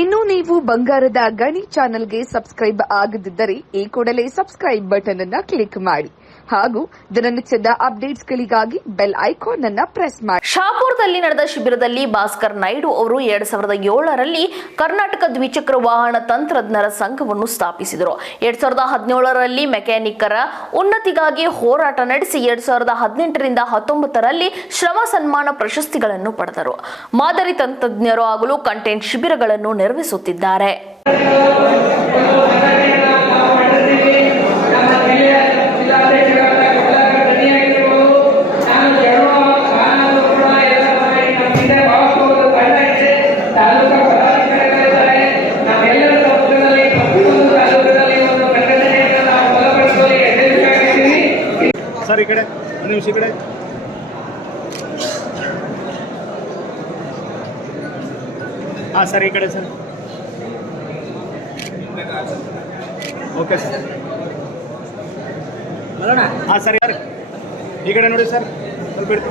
ಇನ್ನು ನೀವು ಬಂಗಾರದ ಗಣಿ ಚಾನೆಲ್ಗೆ ಸಬ್ಸ್ಕ್ರೈಬ್ ಆಗದಿದ್ದರೆ ಈ ಕೂಡಲೇ ಸಬ್ಸ್ಕ್ರೈಬ್ ಬಟನ್ ಅನ್ನು ಕ್ಲಿಕ್ ಮಾಡಿ ಹಾಗೂ ದಿನನಿತ್ಯದ ಅಪ್ಡೇಟ್ಸ್ಗಳಿಗಾಗಿ ಬೆಲ್ ಐಕಾನ್ ಅನ್ನು ಪ್ರೆಸ್ ಮಾಡಿ. ಶಾಪುರದಲ್ಲಿ ನಡೆದ ಶಿಬಿರದಲ್ಲಿ ಭಾಸ್ಕರ್ ನಾಯ್ಡು ಅವರು 2007ರಲ್ಲಿ ಕರ್ನಾಟಕ ದ್ವಿಚಕ್ರ ವಾಹನ ತಂತ್ರಜ್ಞರ ಸಂಘವನ್ನು ಸ್ಥಾಪಿಸಿದರು. 2017ರಲ್ಲಿ ಮೆಕ್ಯಾನಿಕರ ಉನ್ನತಿಗಾಗಿ ಹೋರಾಟ ನಡೆಸಿ 2018ರಿಂದ 19ರಲ್ಲಿ ಶ್ರಮ ಸನ್ಮಾನ ಪ್ರಶಸ್ತಿಗಳನ್ನು ಪಡೆದರು. ಮಾದರಿ ತಂತ್ರಜ್ಞರು ಆಗಲು ಕಂಟೆಂಟ್ ಶಿಬಿರಗಳನ್ನು ನಿರ್ವಹಿಸುತ್ತಿದ್ದಾರೆ. ಸರ್ ಈ ಕಡೆ ಒಂದು ನಿಮಿಷ ಈ ಕಡೆ ಹಾಂ ಸರ್ ಈ ಕಡೆ ಸರ್ ಓಕೆ ಸರ್ ಹಾಂ ಸರ್ ಯಾರು ಈ ಕಡೆ ನೋಡಿ ಸರ್ ಸ್ವಲ್ಪ ಇಡ್ತು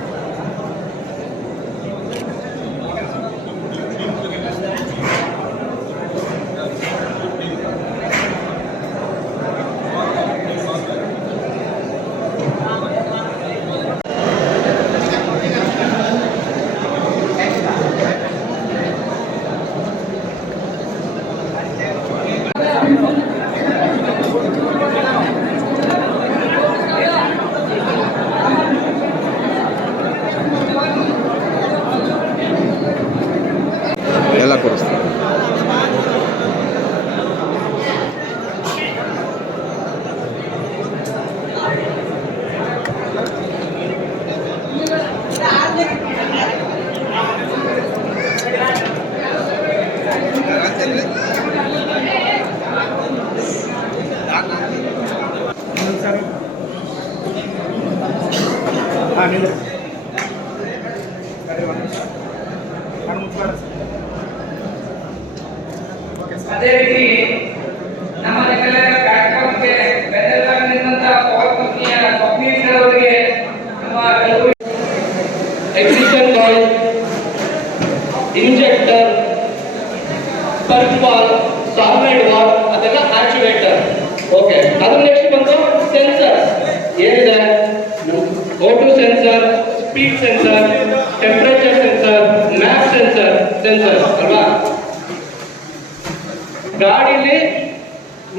ಎಲ್ಲ ಕೊಡಿಸ್ತಾರೆ. ಹಾಂ ನಿಂದ್ರೆ ಅದೇ ರೀತಿ ನಮ್ಮ ಪ್ಲಾಟ್ಫಾರ್ಮ್ಗೆ ಬೆಂಗಳೂರಿನಿಂದ ಪವರ್ ಕಂಪನಿಯ ಕಂಪನಿಗಳವರಿಗೆ ನಮ್ಮ ignition coil injector purge valve solenoid valve ಅದೆಲ್ಲ ಆಕ್ಚುವೇಟರ್. ಓಕೆ, ಅದು ನೆಕ್ಸ್ಟ್ ಬಂದು ಸೆನ್ಸರ್ ಏನಿದೆ, auto sensor, speed sensor, temperature sensor, map sensor ಅಲ್ವಾ. ಗಾಡಿಯಲ್ಲಿ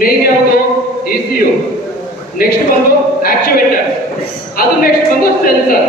ಮೇನ್ ಯಾವುದು ECU, ನೆಕ್ಸ್ಟ್ ಬಂದು ಆಕ್ಚುವೇಟರ್, ಅದು ನೆಕ್ಸ್ಟ್ ಬಂದು ಸೆನ್ಸರ್.